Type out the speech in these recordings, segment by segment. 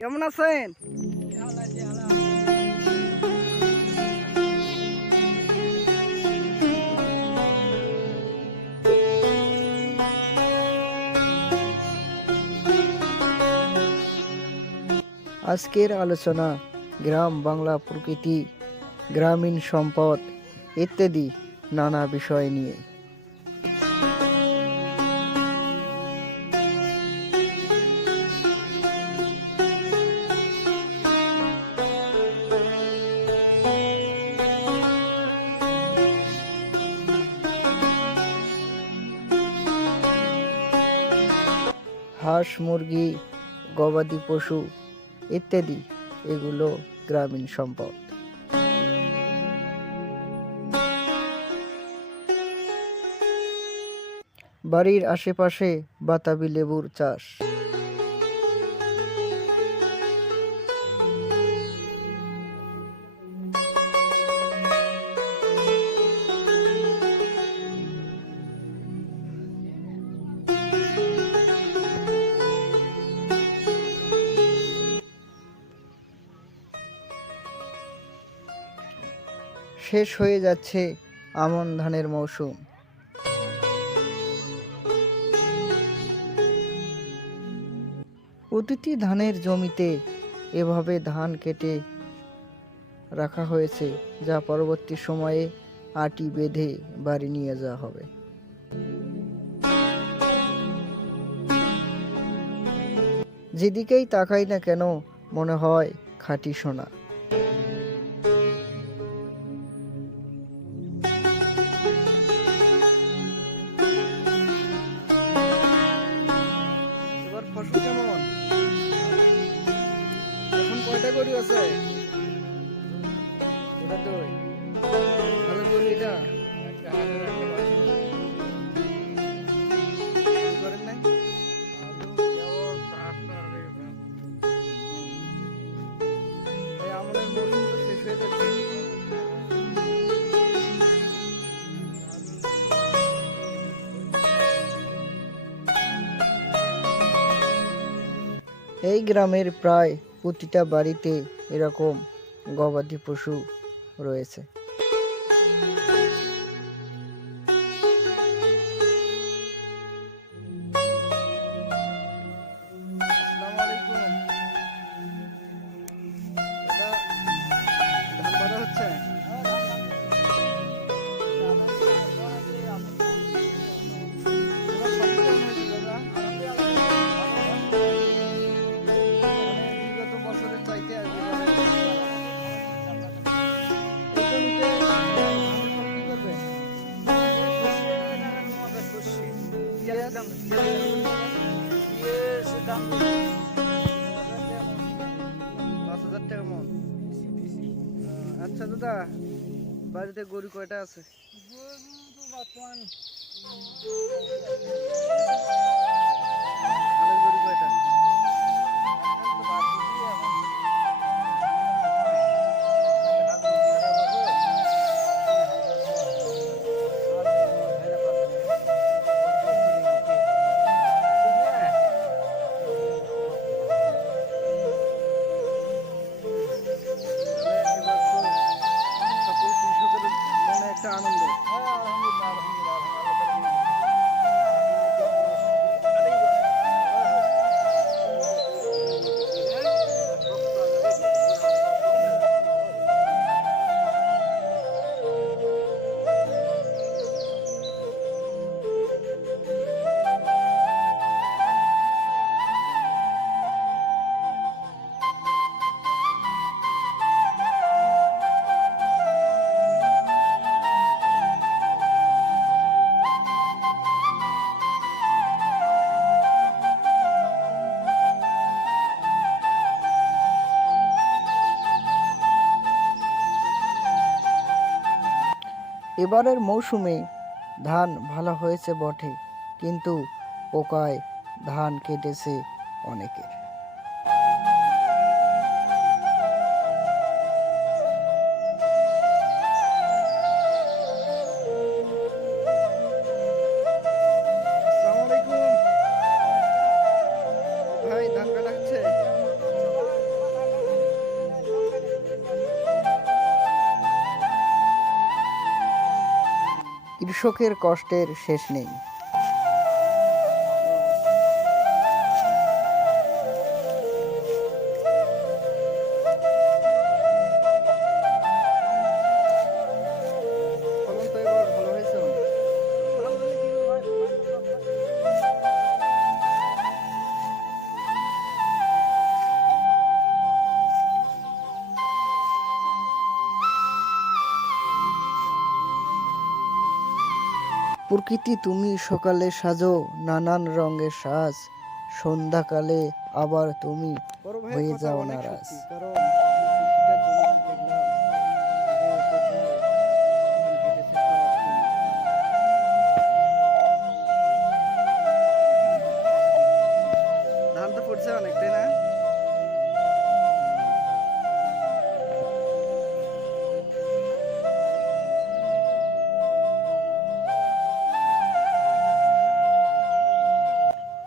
কেমন আছেন? আজকের আলোচনা গ্রাম বাংলা প্রকৃতি গ্রামীণ সম্পদ ইত্যাদি নানা বিষয় নিয়ে। হাঁস মুরগি গবাদি পশু ইত্যাদি এগুলো গ্রামীণ সম্পদ। বাড়ির আশেপাশে বাতাবি লেবুর চাষ। শেষ হয়ে যাচ্ছে আমন ধানের মৌসুম। প্রতিটি ধানের জমিতে এভাবে ধান কেটে রাখা হয়েছে, যা পরবর্তী সময়ে আটি বেঁধে বাড়ি নিয়ে যাওয়া হবে। যেদিকেই তাকাই না কেন, মনে হয় খাঁটি সোনা। এই গ্রামের প্রায় প্রতিটা বাড়িতে এরকম গবাদি পশু রয়েছে। আচ্ছা দাদা বাড়িতে গরু কয়টা আছে? গরু কয়টা? এবারের মৌসুমে ধান ভালো হয়েছে বটে কিন্তু পোকায় ধান কেটেছে অনেকের। কৃষকের কষ্টের শেষ নেই। প্রকৃতি তুমি সকালে সাজো, নানান রঙের সাজ। সন্ধ্যাকালে আবার তুমি হয়ে যাও নারাজ। ধান তো পড়ছে অনেক না?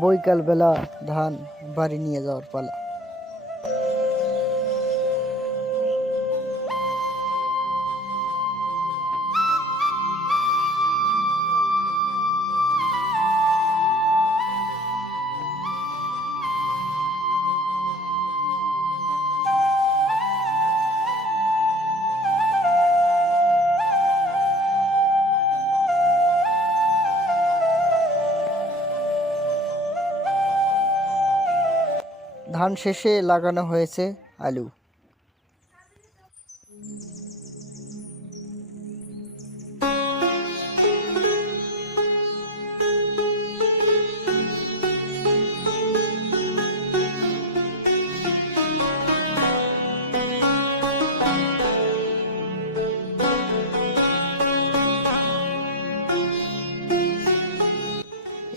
বৈকাল বেলা ধান বাড়ি নিয়ে যাওয়ার পালা। ধান শেষে লাগানো হয়েছে আলু।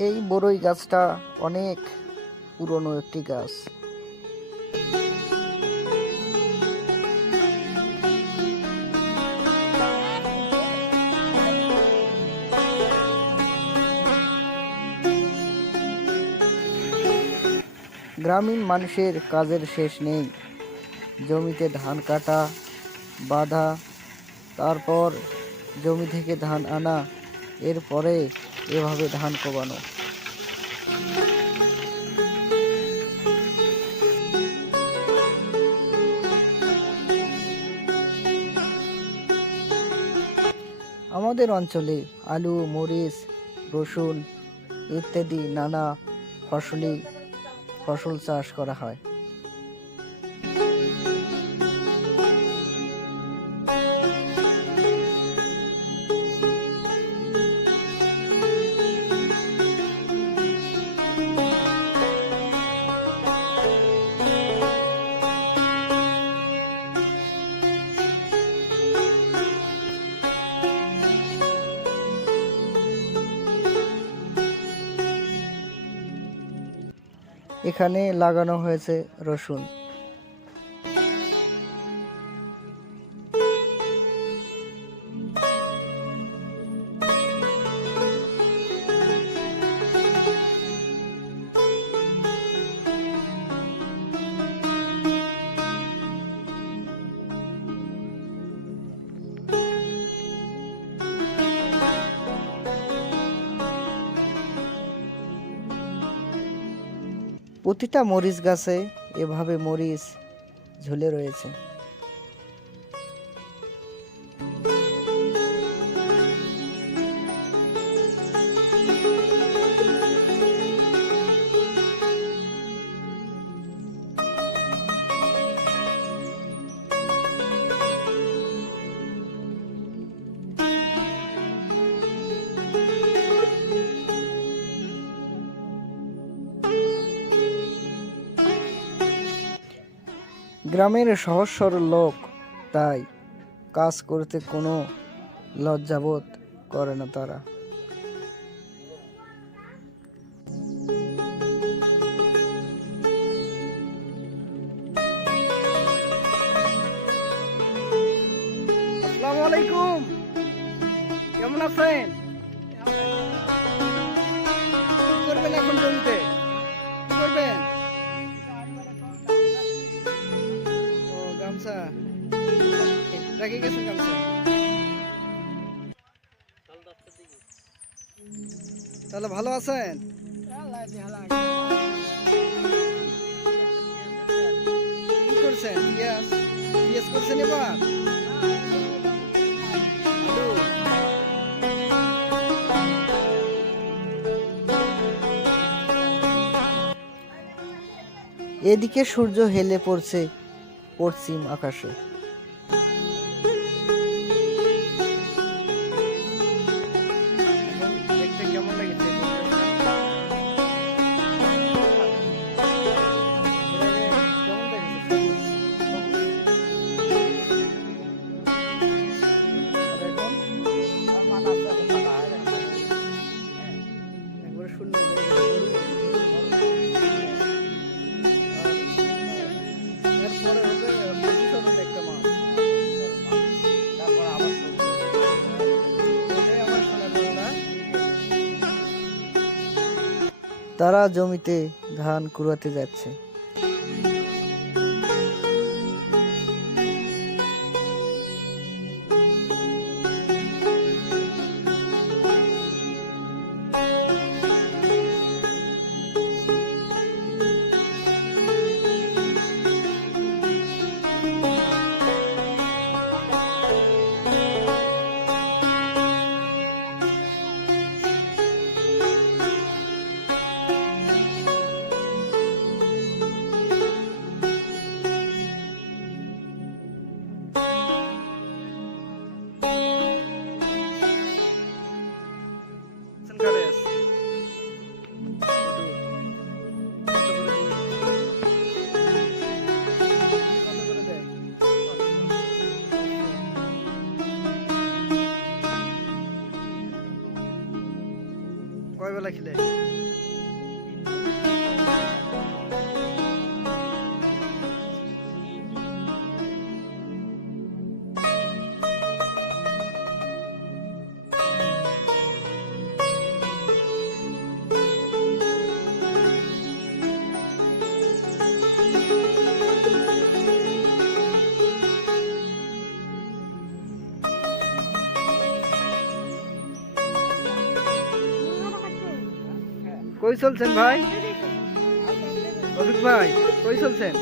এই বড়ই গাছটা অনেক পুরনো একটি গাছ। গ্রামীণ মানুষের কাজের শেষ নেই। জমিতে ধান কাটা, বাঁধা, তারপর জমি থেকে ধান আনা, এরপরে এভাবে ধান কোবানো। আমাদের অঞ্চলে আলু, মরিচ, রসুন ইত্যাদি নানা ফসলি ফসল চাষ করা হয়। এখানে লাগানো হয়েছে রসুন। প্রতিটা মরিচ গাছে এভাবে মরিচ ঝুলে রয়েছে। গ্রামের সহজ সরল লোক, তাই কাজ করতে কোনো লজ্জাবোধ করে না তারা। আসসালামু আলাইকুম। কেমন আছেন? তাহলে ভালো আছেন? করছেন এবার? এদিকে সূর্য হেলে পড়ছে পশ্চিম আকাশে। তারা জমিতে ধান কুড়াতে যাচ্ছে। কয় বেলা খেলে। কই চলছেন ভাই? অভিক ভাই কই চলছেন?